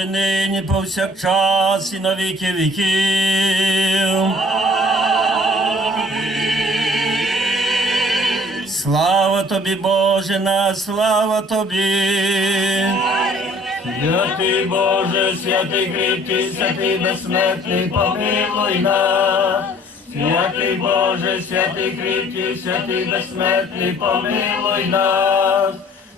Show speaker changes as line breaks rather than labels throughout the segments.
буде нині повсякчас і на віки віків. Слава тобі, Боже, на слава тобі. Святий Боже, святий кріпкий, святий безсмертний, помилуй нас. Святий Боже, святий кріпкий, святий безсмертний, помилуй нас.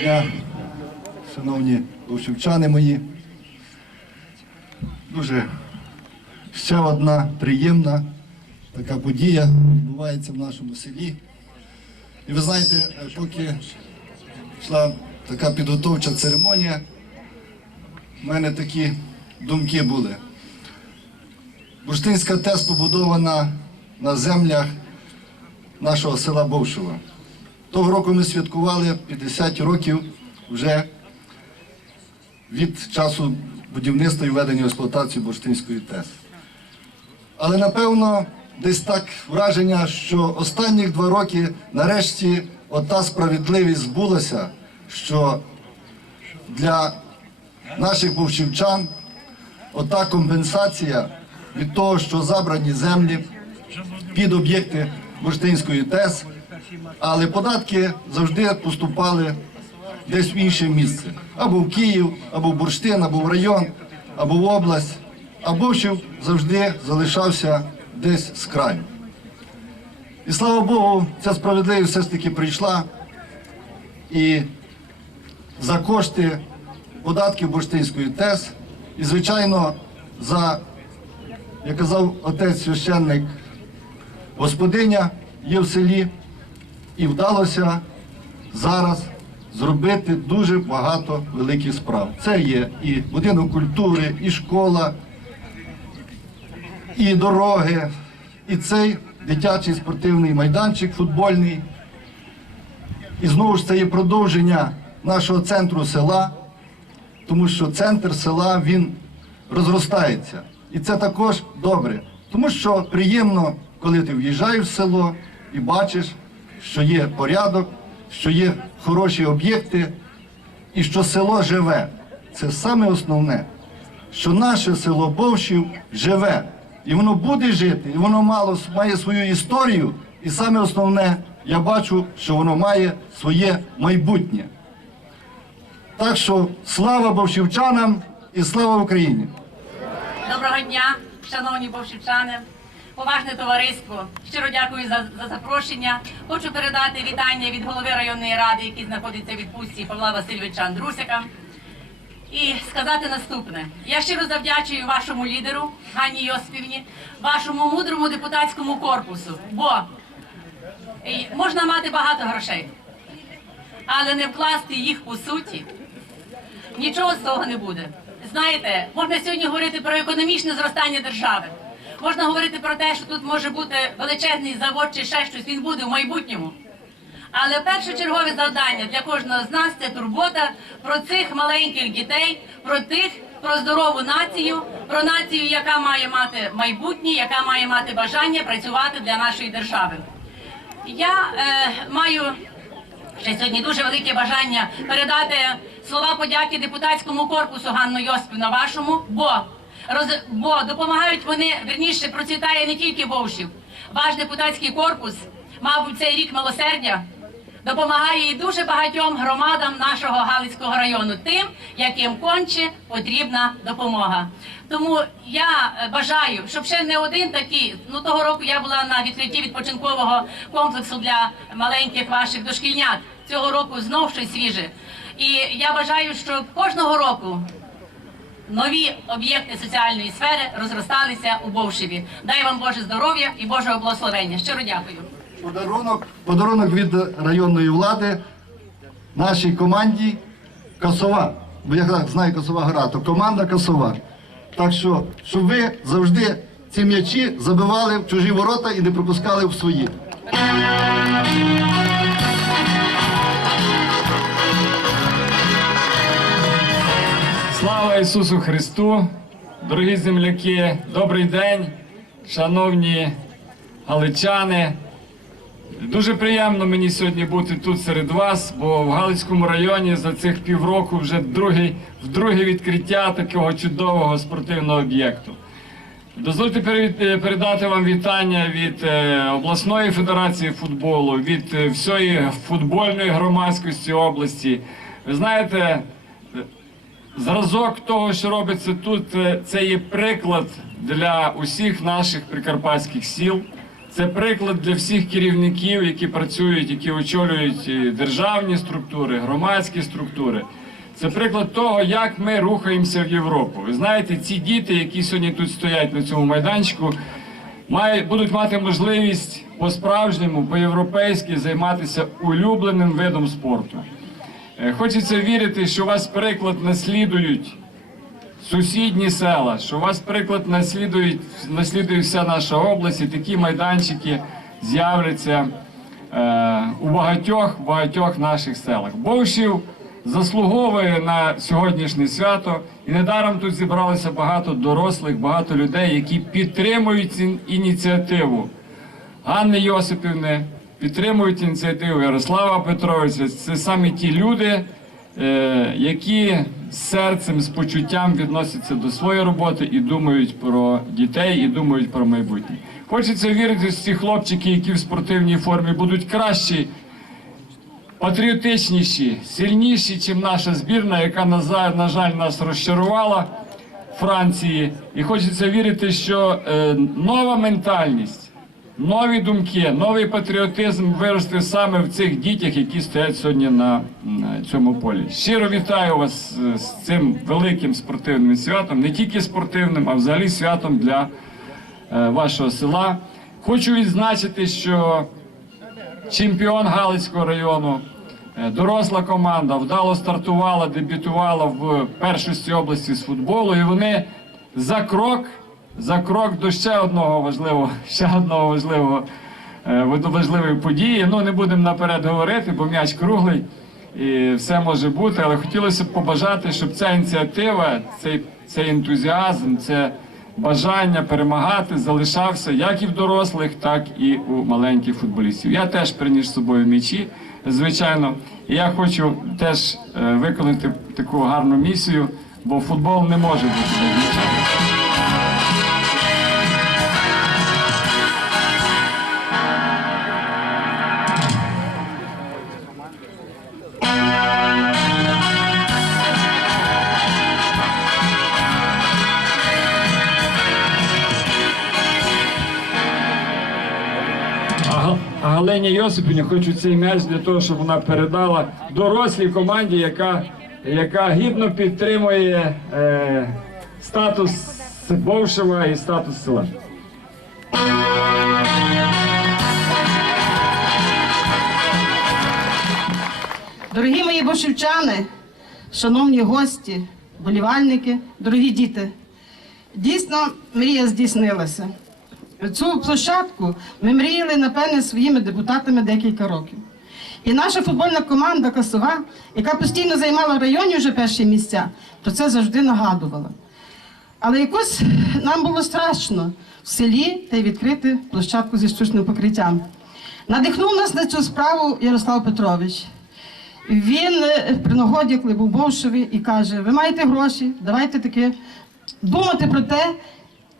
Дня, шановні вовчівчани мої. Дуже ще одна приємна така подія відбувається в нашому селі. І ви знаєте, е, поки йшла така підготовча церемонія, в мене такі думки були. Бурштинська ТЕС побудована на землях нашого села Бовшова. Того року ми святкували 50 років вже від часу будівництва і введення в експлуатацію Бурштинської ТЕС. Але напевно десь так враження, що останніх два роки нарешті ота справедливість збулася, що для наших бовчівчан ота компенсація від того, що забрані землі під об'єкти Бурштинської ТЕС, але податки завжди поступали десь в інше місце. Або в Київ, або в Бурштин, або в район, або в область, а Бовщів завжди залишався десь з краю. І слава Богу, ця справедливість все ж таки прийшла. І за кошти податків Бурштинської ТЕС, і, звичайно, за, як казав отець священник, господиня є в селі, і вдалося зараз зробити дуже багато великих справ. Це є і будинок культури, і школа, і дороги, і цей дитячий спортивний майданчик футбольний. І знову ж це є продовження нашого центру села, тому що центр села він розростається. І це також добре. Тому що приємно, коли ти в'їжджаєш в село і бачиш, що є порядок, що є хороші об'єкти, і що село живе. Це саме основне, що наше село Бовщів живе. І воно буде жити, і воно мало має свою історію. І саме основне, я бачу, що воно має своє майбутнє. Так що слава бовщівчанам і слава Україні!
Доброго дня, шановні бовшівчани, поважне товариство. Щиро дякую за, за запрошення. Хочу передати вітання від голови районної ради, який знаходиться в відпустці Павла Васильовича Андрусика. І сказати наступне: я щиро завдячую вашому лідеру Ганні Йосипівні, вашому мудрому депутатському корпусу. Бо можна мати багато грошей, але не вкласти їх по суті нічого з того не буде. Знаєте, можна сьогодні говорити про економічне зростання держави. Можна говорити про те, що тут може бути величезний завод чи ще щось, він буде в майбутньому. Але першочергове завдання для кожного з нас це турбота про цих маленьких дітей, про тих, про здорову націю, про націю, яка має мати майбутнє, яка має мати бажання працювати для нашої держави. Я е, маю ще сьогодні дуже велике бажання передати слова подяки депутатському корпусу Ганну Йосипівна вашому, бо роз, бо допомагають вони верніше процвітає не тільки Вовшів. Ваш депутатський корпус, мабуть, цей рік милосердя. Допомагає і дуже багатьом громадам нашого Галицького району, тим, яким конче потрібна допомога. Тому я е, бажаю, щоб ще не один такий. Ну того року я була на відкритті відпочинкового комплексу для маленьких ваших дошкільнят. Цього року знов щось свіже. І я бажаю, щоб кожного року нові об'єкти соціальної сфери розросталися у Бовшеві. Дай вам Боже здоров'я і Божого благословення. Щиро дякую.
Подарунок, подарунок від районної влади нашій команді Косова. бо я знаю Косова гра, то команда Косова. Так що, щоб ви завжди ці м'ячі забивали в чужі ворота і не пропускали в свої.
Слава Ісусу Христу! Дорогі земляки, добрий день, шановні галичани. Дуже приємно мені сьогодні бути тут серед вас, бо в Галицькому районі за цих півроку вже другий, вдруге відкриття такого чудового спортивного об'єкту. Дозвольте передати вам вітання від е, обласної федерації футболу, від е, всієї футбольної громадськості області. Ви знаєте, Зразок того, що робиться тут, е, це є приклад для усіх наших прикарпатських сіл. Це приклад для всіх керівників, які працюють, які очолюють е, державні структури, громадські структури. Це приклад того, як ми рухаємося в Європу. Ви знаєте, ці діти, які сьогодні тут стоять на цьому майданчику, мають, будуть мати можливість по-справжньому, по-європейськи займатися улюбленим видом спорту. Е, Хочеться вірити, що вас приклад наслідують сусідні села, що вас приклад наслідують, наслідує вся наша область, і такі майданчики з'являться е, у багатьох багатьох наших селах. Бовшів заслуговує на сьогоднішнє свято, і недаром тут зібралося багато дорослих, багато людей, які підтримують ці ініціативу. Ганни Йосипівни, підтримують ініціативу Ярослава Петровича. Це саме ті люди, е, які з серцем, з почуттям відносяться до своєї роботи і думають про дітей, і думають про майбутнє. Хочеться вірити, що ці хлопчики, які в спортивній формі будуть кращі, патріотичніші, сильніші, ніж наша збірна, яка на жаль нас розчарувала Франції. І хочеться вірити, що е, нова ментальність, нові думки, новий патріотизм виросте саме в цих дітях, які стоять сьогодні на, цьому полі. Щиро вітаю вас з цим великим спортивним святом, не тільки спортивним, а взагалі святом для е, вашого села. Хочу відзначити, що чемпіон Галицького району, е, доросла команда, вдало стартувала, дебютувала в першості області з футболу, і вони за крок, за крок до ще одного важливого, ще одного важливого е, важливої події. Ну не будемо наперед говорити, бо м'яч круглий. І все може бути, але хотілося б побажати, щоб ця ініціатива, цей, цей ентузіазм, це бажання перемагати залишався як і в дорослих, так і у маленьких футболістів. Я теж приніс з собою м'ячі, звичайно. І я хочу теж е, виконати таку гарну місію, бо футбол не може бути без. Галині Йосипівні хочу цей м'яч для того, щоб вона передала дорослій команді, яка, яка гідно підтримує е, статус Бовшева і статус села.
Дорогі мої бошівчани, шановні гості, болівальники, дорогі діти, дійсно мрія здійснилася. Цю площадку ми мріяли, напевне, своїми депутатами декілька років. І наша футбольна команда Косова, яка постійно займала в районі вже перші місця, про це завжди нагадувала. Але якось нам було страшно в селі та й відкрити площадку зі штучним покриттям. Надихнув нас на цю справу Ярослав Петрович. Він е, при нагоді, коли був Бовшеві, і каже: ви маєте гроші, давайте таки думати про те,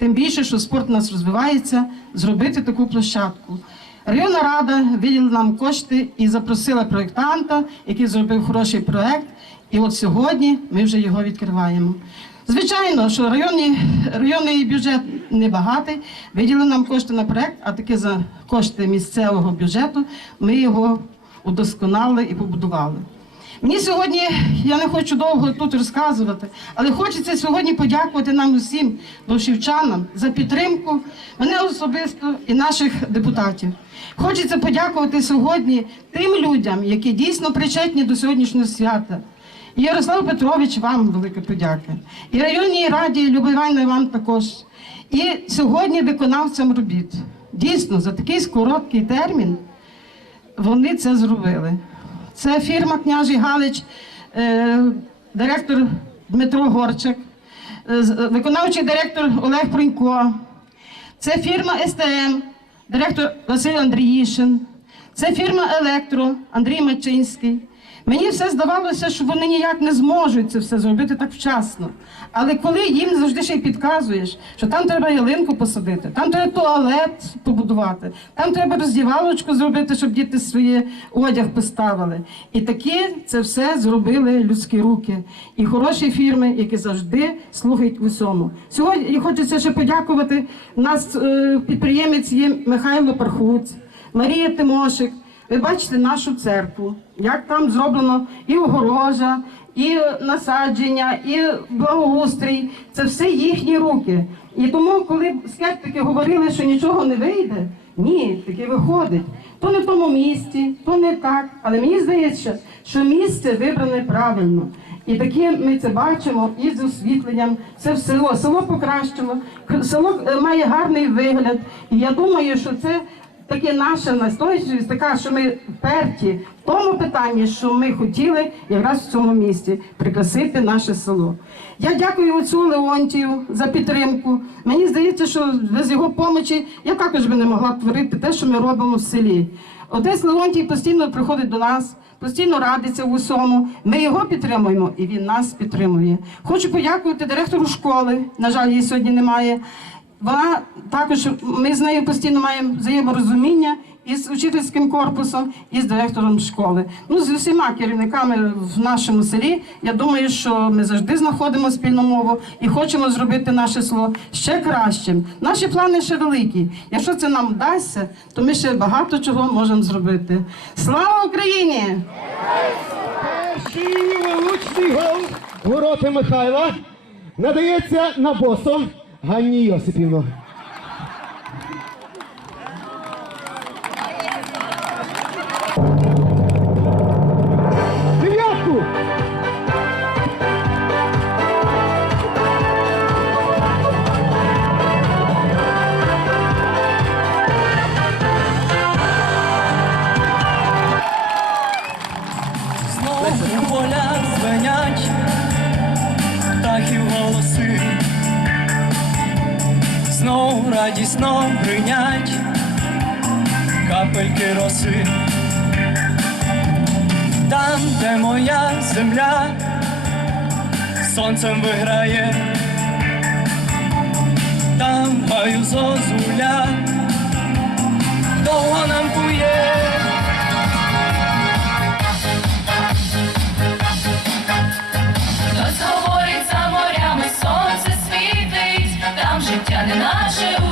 тим більше, що спорт у нас розвивається, зробити таку площадку. Районна рада виділила нам кошти і запросила проєктанта, який зробив хороший проєкт. І от сьогодні ми вже його відкриваємо. Звичайно, що районний, районний бюджет небагатий, виділили нам кошти на проєкт, а таки за кошти місцевого бюджету ми його удосконали і побудували. Мені сьогодні, я не хочу довго тут розказувати, але хочеться сьогодні подякувати нам усім дошівчанам за підтримку, мене особисто і наших депутатів. Хочеться подякувати сьогодні тим людям, які дійсно причетні до сьогоднішнього свята. І Ярослав Петрович, вам велика подяка. І районній раді Любовайна вам також. І сьогодні виконавцям робіт. Дійсно, за такий короткий термін вони це зробили. Це фірма Княжий Галич, е, директор Дмитро Горчик, е, виконавчий директор Олег Пронько, це фірма СТМ, директор Василь Андріїшин, це фірма Електро Андрій Мачинський. Мені все здавалося, що вони ніяк не зможуть це все зробити так вчасно. Але коли їм завжди ще й підказуєш, що там треба ялинку посадити, там треба туалет побудувати, там треба роздівалочку зробити, щоб діти своє одяг поставили. І таке це все зробили людські руки і хороші фірми, які завжди слухають усьому. Сьогодні хочеться ще подякувати. Нас е, підприємець є Михайло Пархуць, Марія Тимошик. Ви бачите нашу церкву, як там зроблено і огорожа, і насадження, і благоустрій. Це все їхні руки. І тому, коли скептики говорили, що нічого не вийде, ні, таки виходить. То не в тому місці, то не так. Але мені здається, що місце вибране правильно. І таке ми це бачимо і з освітленням. Це в село. Село покращило, село е, має гарний вигляд. І я думаю, що це таке наша настойчивість, така, що ми вперті в тому питанні, що ми хотіли якраз в цьому місці прикрасити наше село. Я дякую отцю Леонтію за підтримку. Мені здається, що без його помочі я також би не могла творити те, що ми робимо в селі. Отець Леонтій постійно приходить до нас, постійно радиться в усьому. Ми його підтримуємо, і він нас підтримує. Хочу подякувати директору школи. На жаль, її сьогодні немає. Вона також ми з нею постійно маємо взаєморозуміння із учительським корпусом, і з директором школи. Ну з усіма керівниками в нашому селі. Я думаю, що ми завжди знаходимо спільну мову і хочемо зробити наше село ще кращим. Наші плани ще великі. Якщо це нам вдасться, то ми ще багато чого можемо зробити. Слава Україні!
Перший влучний гол ворота Михайла надається на босо Ганні Йосипівну.
Радісно бринять капельки роси, там, де моя земля, сонцем виграє, там гаю зозуля, довго нам кує.
Життя не наше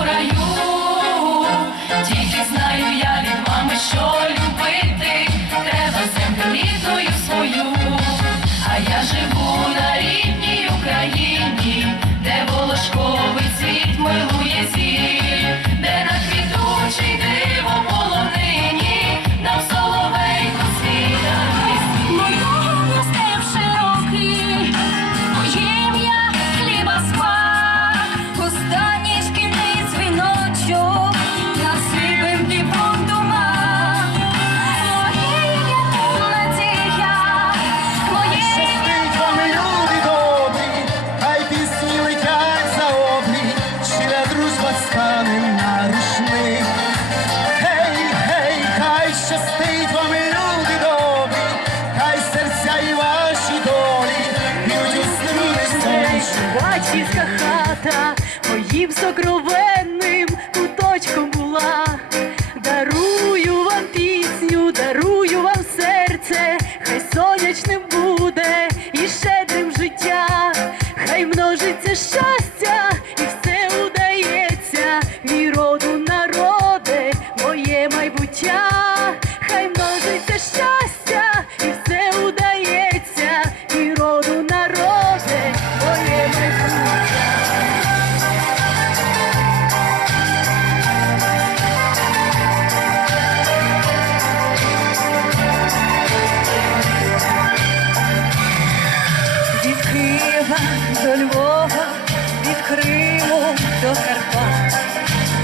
до Карпат,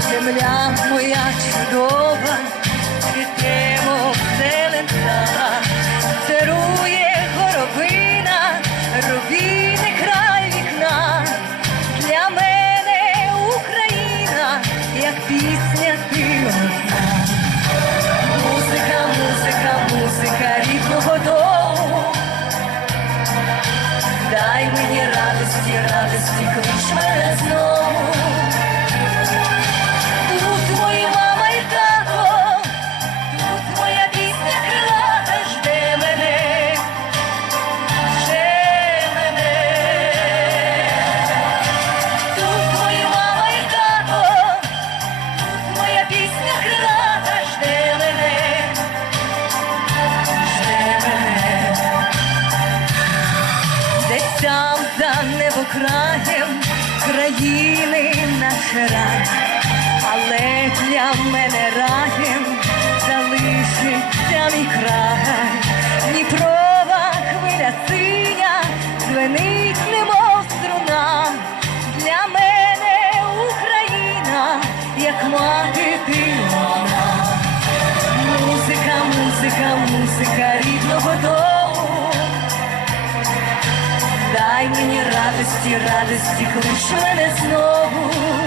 земля моя
чудова. Радості, радості, клич мене знову.